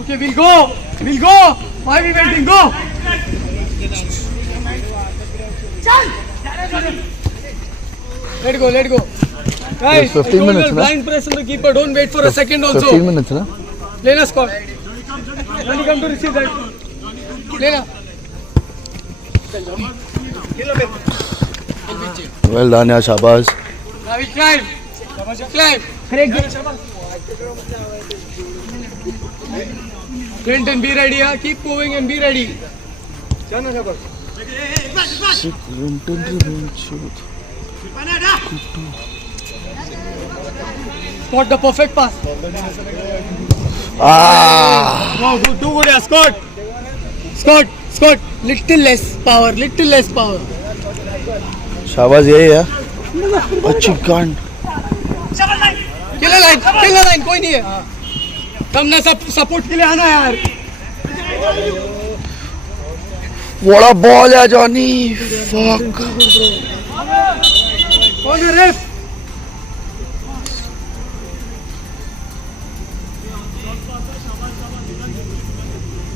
Okay, we'll go. We'll go. Why are we waiting? Go. Let go. Let go. Guys, 15 minutes, na? blind press on the keeper. Don't wait for a second also. 15 minutes, na? Lena Scott. When you come to receive that. Lena. Well done, yeah, Shabazz. Now we climb. Climb. Clinton, be ready. Huh? Keep moving and be ready. Spot the perfect pass. Wow, good, too good, yeah. Scott. Little less power. Shabazz, yeah. But you can't. Kill a line. कोई नहीं है. कम ना support के लिए आना यार. What a ball, yeah, Johnny. Fuck. On the ref.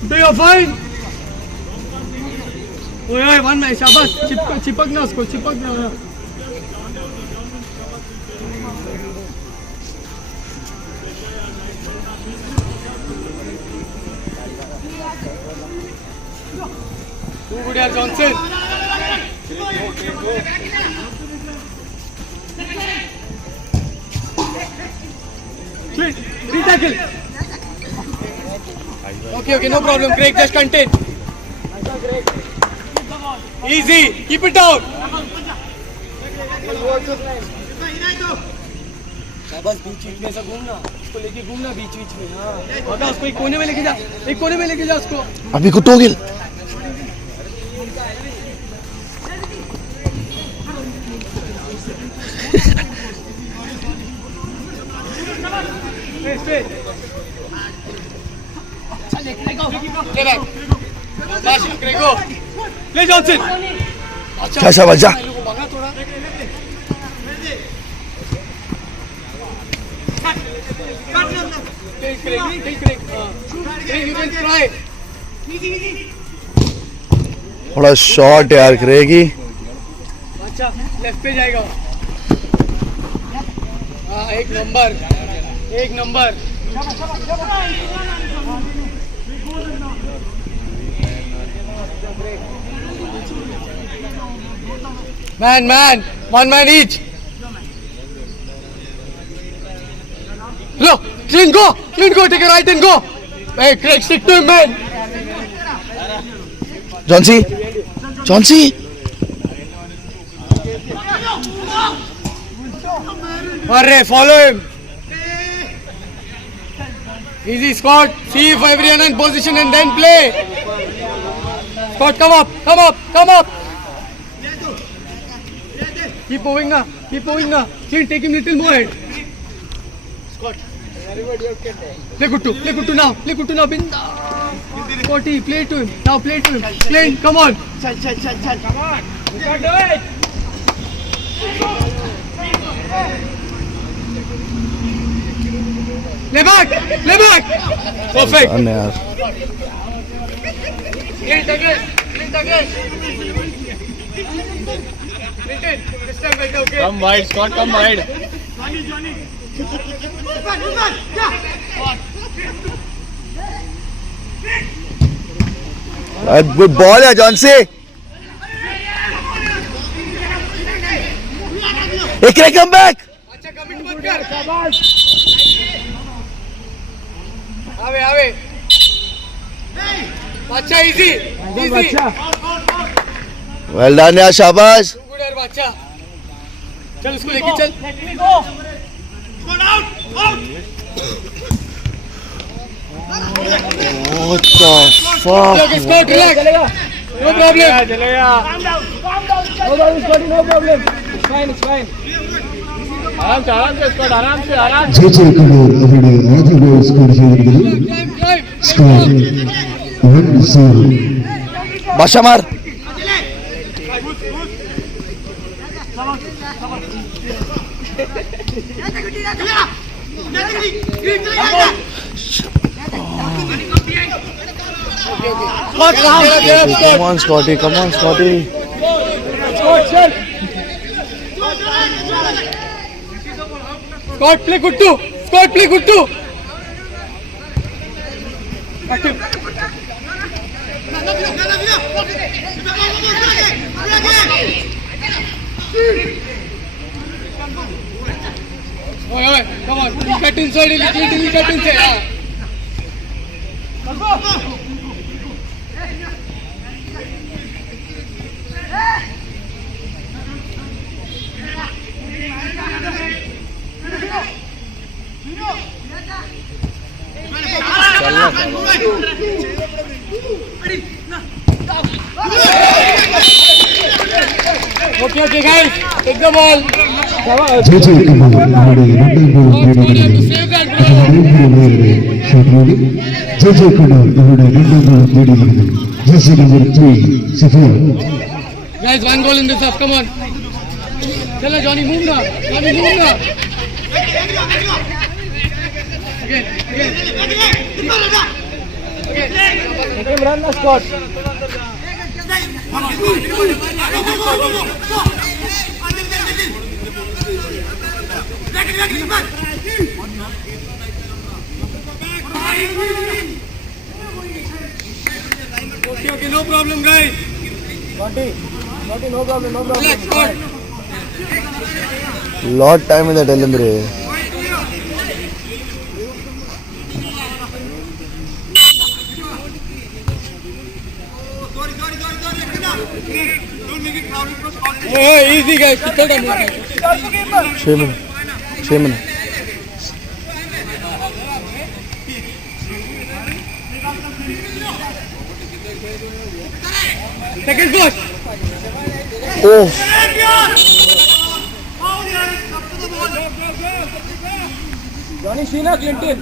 Do you fine? ओए one में शाबाश चिपक ना उसको चिपक ना Too good यार Johnson Re-tackle. Okay, no problem. Craig, just contain. Easy. Keep it down. बस बीच में से घूमना उसको लेके घूमना बीच में हाँ बता उसको एक कोने में लेके जा उसको अभी कुत्तों गिल ले जॉनसन अच्छा शाबाश जा थोड़ा शॉट यार करेगी अच्छा लेफ्ट पे जाएगा हाँ एक number Man, one man each. Look, Clint, go, take a right and go. Hey, Craig, stick to him, man. Johnsy. Hurry, follow him. Easy, Scott. See if everyone in position and then play. Scott, come up. Keep moving now. Clint, take him little more ahead. Scott. Play good now. Binda. Scotty, play to him. Clint, come on. Chal. Come on. You can do it. Lay back. Perfect. Clint again. This time better, okay? Come wide, Scott, come wide. Johnny. Good ball, yeah, Johnsy. Hey, Craig, come back. अच्छा commit मत कर आवे अच्छा easy Well done, yeah, Shabazz. Good यार बच्चा चल उसको लेके चल What the fuck? Scott, relax. No problem. चलेगा No problem. It's fine. आराम से Scott, आराम से JJ Kadur അവരുടെ ആദ്യ ഗോൾ സ്കോർ ചെയ്തിരിക്കുന്നത് score 1-0 Basha mar. Come on, Scotty. Come on, Scotty. Scott, play good too. Scott, play good too. Active. Oi, come on. Get inside a little, get inside. Okay, guys. Take the ball. JJ Kumar அவருடைய இரண்டாம் goal You have to நேடியிருக்கிறது. save that, bro. Shot road JJ Kumar அவருடைய இரண்டாம் கோல் நேடியிருக்கிறது. Jersey number 3 Safia. Guys, one goal in this half. Come on. Chalo, Johnny, move now. Johnny, move now. Again. Let him run the Scott. Okay, no problem, guys. No problem. Relax, Scott. Lot time in that Ellenbury. Oh, easy, guys. Shaman. Second push. Oh, Johnny Sheena, Clinton.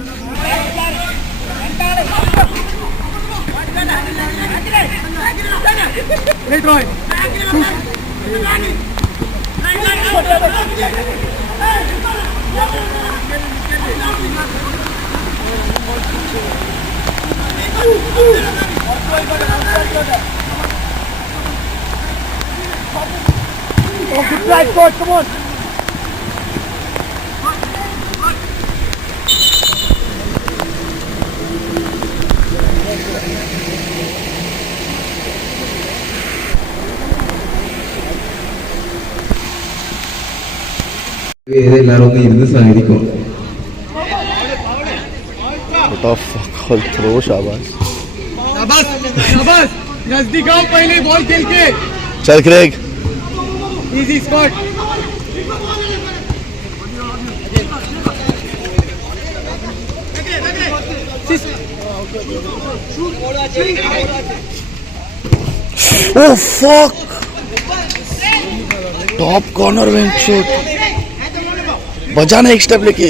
Hey, Troy. Oh, good try, Scott. Come on. എല്ലാവരും ഒന്ന് ഇരുന്ന് സഹകരിക്കും. what a fuck throw, Shabas. शाबाश नजदीक आओ पहले ball खेल के चल Craig. Easy Scott Oh fuck. Top corner went shot. बजाना एक स्टेप लेके.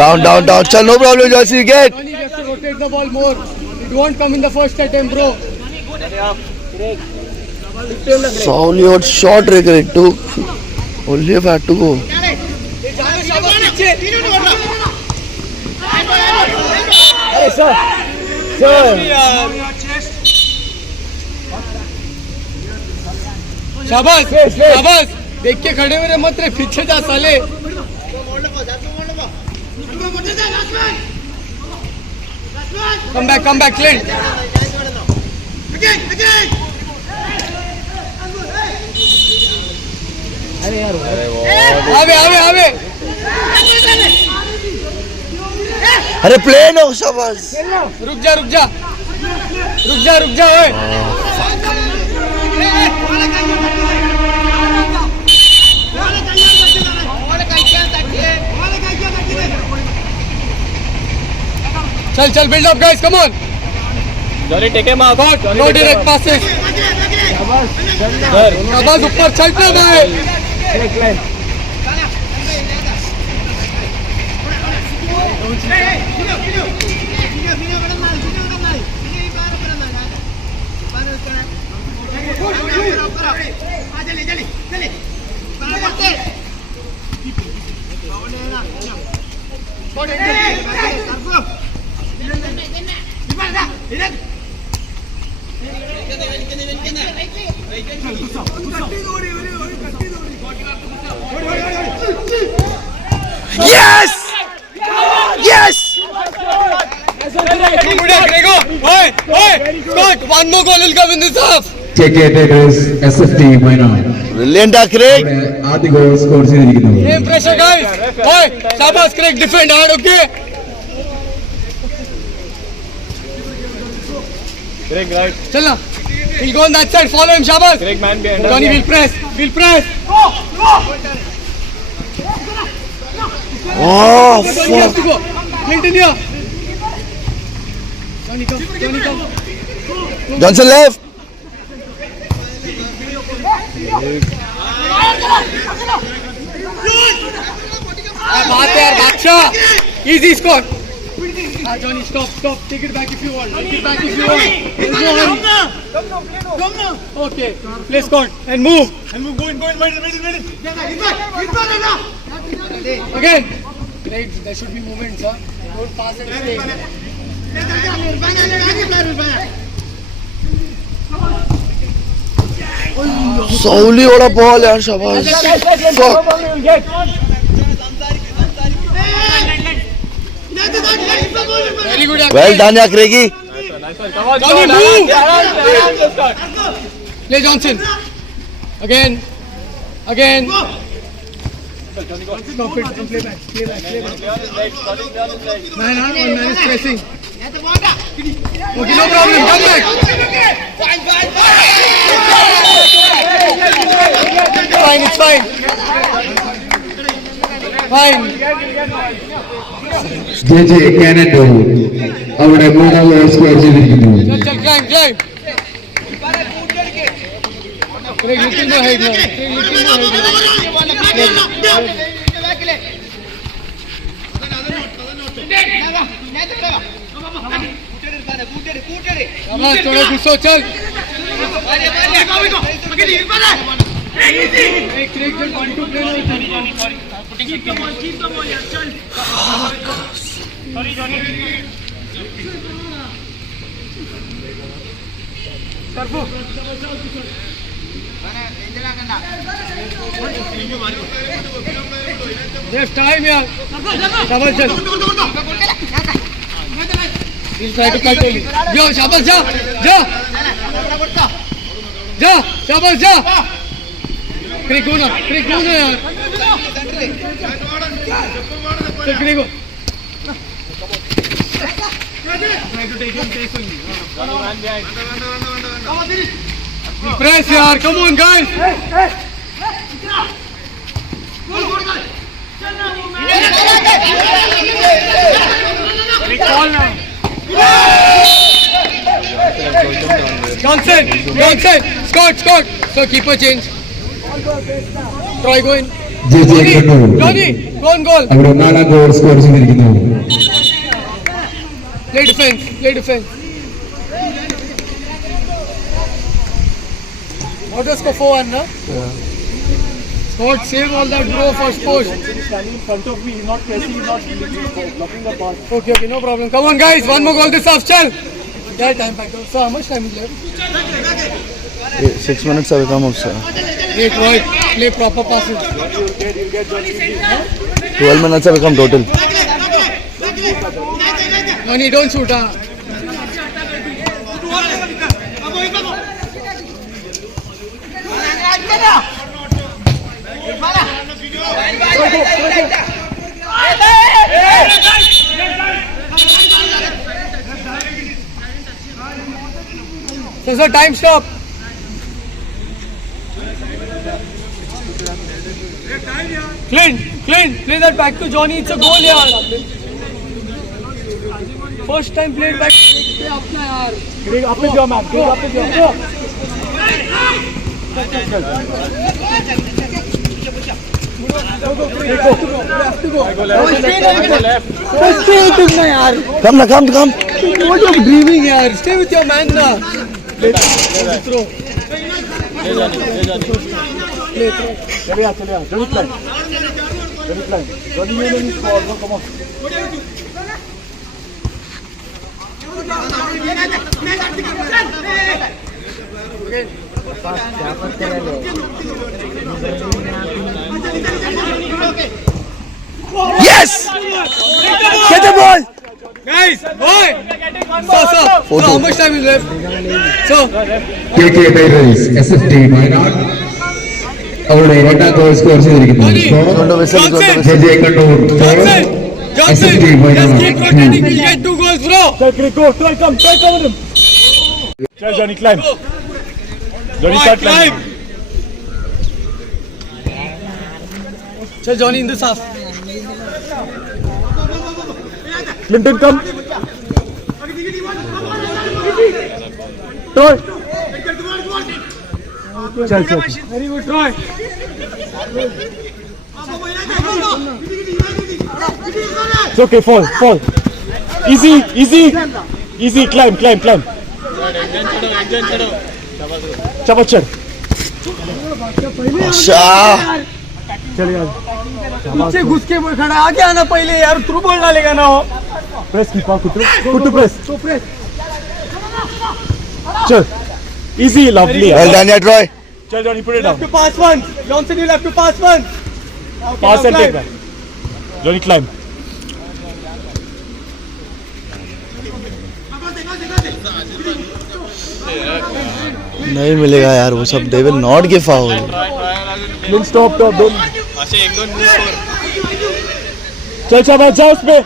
Down. Chal, no problem, Josie. You get. Johnny has to rotate the ball more. It won't come in the first attempt, bro. Sauli was short, Craig. Took only if I had to go. शाबाश देख के खड़े हुए मत रे पीछे जा साले come back Clint आवे अरे प्ले नो शाबाश. रुक जा ओए चल build up guys come on Johnny, take him out. no direct passes शाबाश ऊपर चलते भाई Yes! Yes! Scott, one more goal will come in this half. Ticketed is SFT Minot. Brilliant, Craig. ആദ്യ ഗോൾ സ്കോർ ചെയ്തിരിക്കുന്നു. Same pressure, guys. Oi, Shabash, Craig, defend hard, okay? Greg right. Chalna. He'll go on that side. Follow him, Shabash. Greg man behind. Johnny will press. We'll press. Oh, Johnny has fuck. to go. Clinton here. Johnny come. Johnny come. Johnson left. बात है यार बादशाह. Easy score. Johnny, stop. Take it back if you want. Take it back if you want. There's no hurry. Come now. Okay. Play Scott and move. Go in. Again. Great. There should be movements, huh? Don't pass and stay. Sauli, what a ball, yaar, Shabash. Fuck. Very good. Well done, yaar, Craigie. Johnny, move. Play Johnson. Again. Stop it. Play back. Man is pressing. Okay, no problem. Come back. Fine, it's fine. JJ Canado അവിടെ മൂന്നാം goal score ചെയ്തിരിക്കുന്നു. Chal, climb. Craig, little more height now. Shabash, थोड़ा गुस्सा चल. Hey, Craig, just want to play now. Keep the ball, yeah, chal. Sorry, Johnny. Careful. There's time, yeah. Shabash, chal. He'll try to cut early. Yo, Shabash, ja. Shabash, ja. Craig, go na yaar. Chal, Craig, go. Try to take him. Press, yaar. Come on, guys. Call now. Johnson. Scott. So keeper change. Troy go in. JJ Canado Johnny, go on goal. അവിടെ നാലാം goal score ചെയ്തിരിക്കുന്നു. Play defense. What was score 4-1, no? Yeah. Scott, save all that bro for post. He's standing in front of me. He's not pressing. He's not blocking the pass. Okay, no problem. Come on, guys. One more goal this half. Chal. Yeah, time back. So how much time is left? 6 minutes have come up, sir. Wait, Roy. Play proper passes. 12 minutes have come total. Johnny, don't shoot, huh? So, sir, time stop. Clint, play that back to Johnny. It's a goal, yaar. First time played back. Greg, up with your man. Go. Come. What are you dreaming, yaar? Stay with your man, na. Throw. ले जानी। Play, throw. चलिए, जरूर play. Johnny climb. Johnny, you need to fall. Come on. Yes! Get the ball! Guys, boy! Sir, how much time is left? Sir, KK Tigers SFT Wayanad അവരുടെ രണ്ടാം goal score ചെയ്തിരിക്കുന്നു Johnson! JJ Kannur Johnson! Johnson! SFT Just Wayanad keep rotating, we'll get 2 goals, bro! Try, Craig, go. Try, come with him. Try, Johnny, climb. Johnny, Boy, start climb! climbing. Sir, Johnny in this half. Clinton, come. Troy. Chal. Very good, Troy. It's okay, fall. Easy, climb. Chapachar. Shah! चल यार. पीछे घुस के खड़ा आगे आना पहले यार, थ्रू बॉल डालेगा ना हो. Press, keep on, put to press. So press. Chal. Easy, lovely. Well done, yeah, Troy. Chal, Johnny, put it You have down. to pass one. Johnson, you'll have to pass one. Okay, Pass now and take climb. that. Johnny, climb. नहीं मिलेगा यार वो सब. They will not give foul. Clint, stop, don't. चल शाबाश, जा उस पे.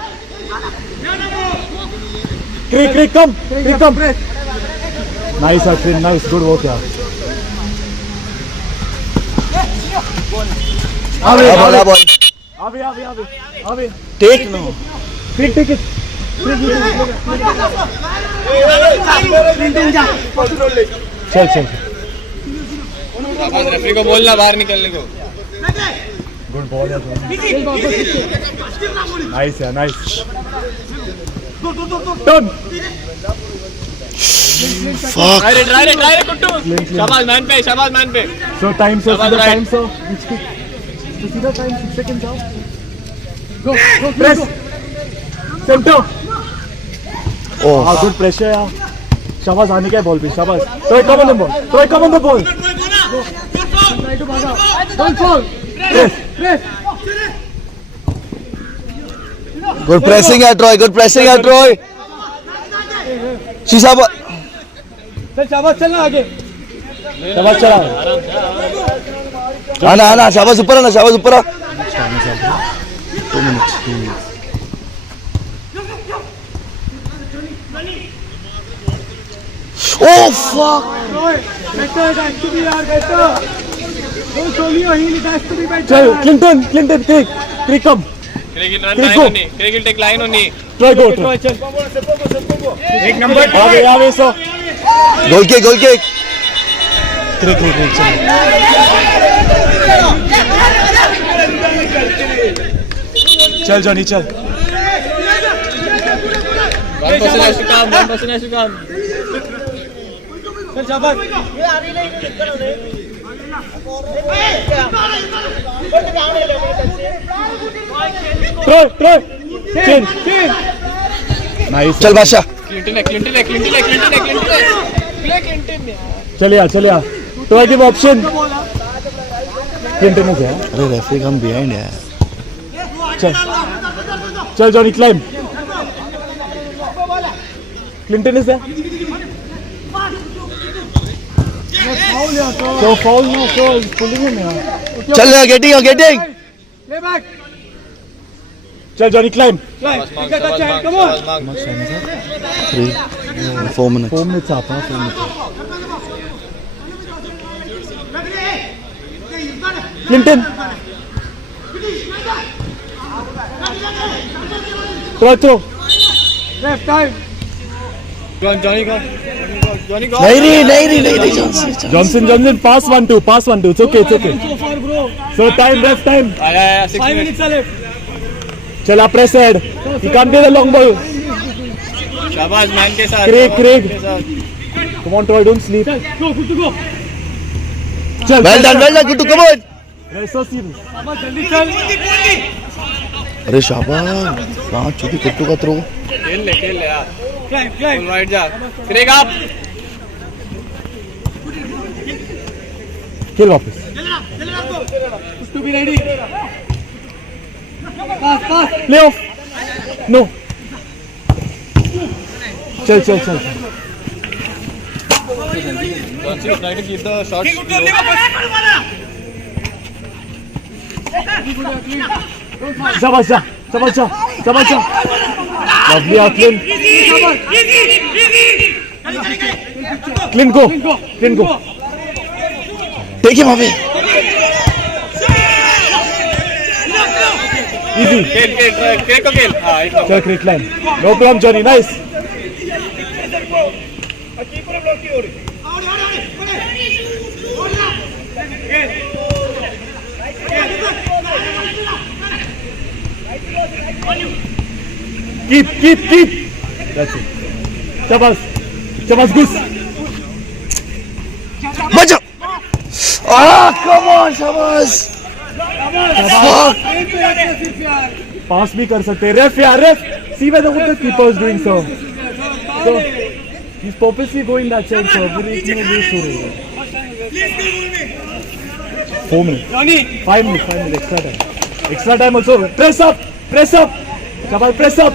Craig, come. Press. Nice, Clint, nice, good work, yaar. Ball. Ave. Take no. Craig, take it. चल. रेफरी को बोलना बाहर निकलने को. Good ball, yaar. Nice. Turn. Fuck. Direct कुट्टू. शाबाश मैन पे. So time, sir. Shabash, See the right. time, sir. Which kick? So see the time, 6 seconds out. Go. Press. Center. Oh. Good pressure, yaar. Shabash, आने का है ball पे. Shabash. Troy, come on the ball. Try to bhag out. Don't fall. Press. Good pressing, yeah, Troy. शीशा ball. चल शाबाश, चलना आगे. Shabash, चला. आना शाबाश ऊपर आ. 2 minutes. Oh fuck. Troy, better than to be yaar, better. Don't show me your heel, it has to be better. चल, Clinton, Craig, come. Craig will Craig, go. Craig will take line only. Troy, go. Troy, चल. एक number. आवे, so. Goal kick. Craig, चल. चल Johnny, चल. One person has to come. चल शाबाश. Troy. Change. Nice. चल बादशाह. Clinton है. चल यार. Troy, give option. Clinton is there. अरे रेफरी कम बिहाइंड है. चल Johnny, climb. Clinton is there. So foul now, so he's pulling him here. चल getting. Play back. चल Johnny, climb. Right. Take a touch hand. Come on. 4 minutes. 4 minutes up, 4 minutes. Clinton. Throw. Left time. Johnny go. नहीं Johnson, pass 1-2. It's okay. So far, bro. So ref time. 5 minutes are left. Chala, press head. He can't get the long ball. शाबाश man के साथ. Craig. Come on, Troy, don't sleep. Go, good to go. Chal, Well done, good to come on. Rest so serious. शाबाश, जल्दी चल. अरे शाबाश कहाँ चुकी कुट्टू का थ्रो खेल ले यार क्लाइम राइट जा क्रेग अप खेल वापस to be ready pass play off no चल try to keep the shots शाबाश lovely out clean go take him away easy खेल हां चल क्रिक line no problem Johnny nice Keep. That's it. Shabas, goose. बचा come on शाबाश fuck Pass भी कर सकते हैं ref see whether what the keeper is doing so he's purposely going that side so पूरी इतनी waste हो रही है 4 minutes 5 minutes extra time also press up Shabas press up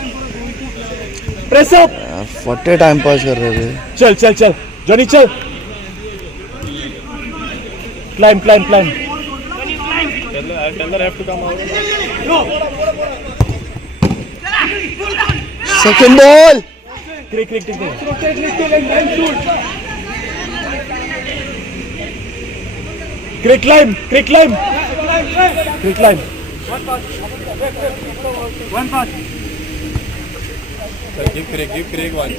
फटे टाइम पास कर रहे थे चल जॉनी चल climb tell the ref to come out second ball crick climb one pass give Craig one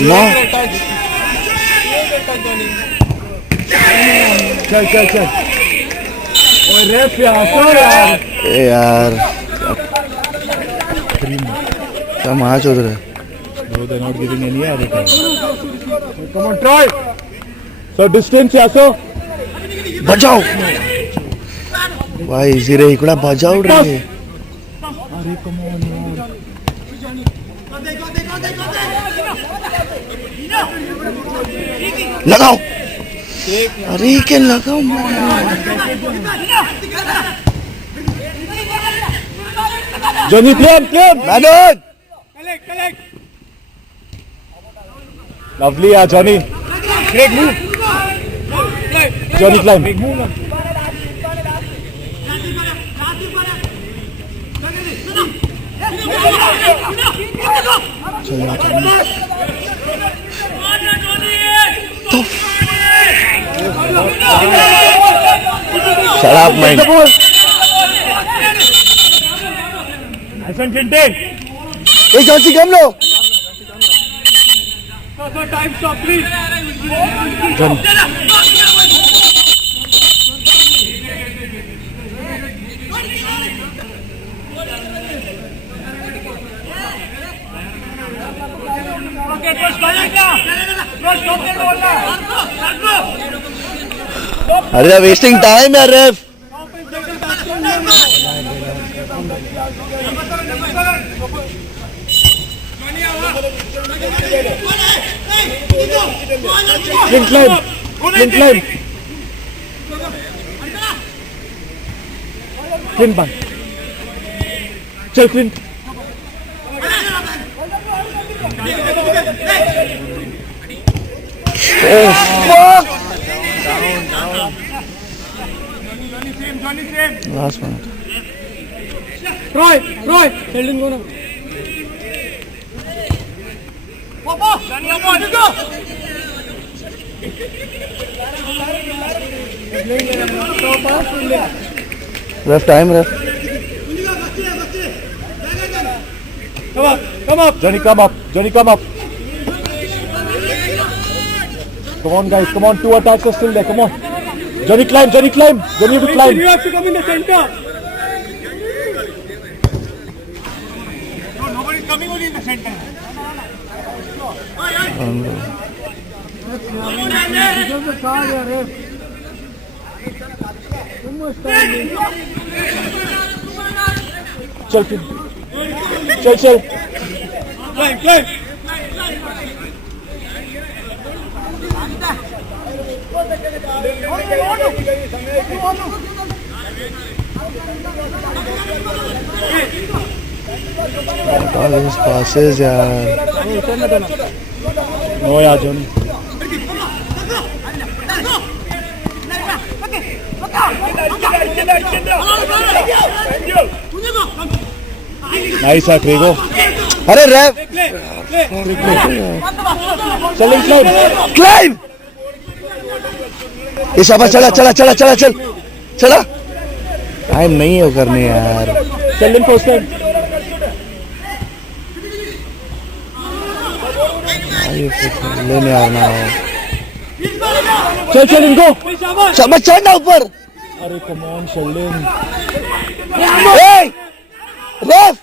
no चल रेफ यार क्या मैच हो रहा है No, they're not giving any other time. Come on, try. So distance, Yaso. बचाओ भाई easy रे इकड़ा बचाओ रे अरे come on यार. लगाओ अरे क्या लगाओ Johnny, play. Madam Lovely, yeah, Johnny. Great move. Johnny climb. Big move. Shut up, man. Hassan Tintin. Hey, Johnson, come now. Time stop, please. Johnny. अरे वेस्टिंग टाइम है रेफ Climb. Clint bang. Chal Clint. Oh fuck last minute Roy, Sheldon go now. ref time ref Come up. Johnny, come up. Come on, guys. Come on. 2 attacks are still there. Come on. Johnny, climb. Johnny, you have to climb. You have to come in the center. No, nobody's coming only in the center. चल फिर चल चल All these passes यार. No यार जोनी nice है ट्रेगो अरे rap चल climb climb ये शाबाश चला चला चला चला चल चला टाइम नहीं है वो करने यार चल इन पोस्ट लेने आना चल चल इनको शाबाश चढ़ना ऊपर अरे come on Sherlin ref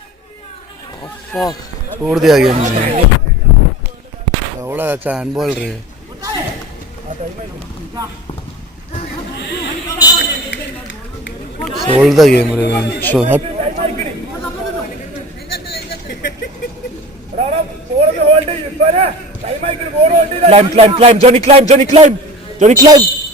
fuck छोड़ दिया गेम में बड़ा अच्छा हैंडबॉल रे छोड़ द गेम रे शो हट climb Johnny climb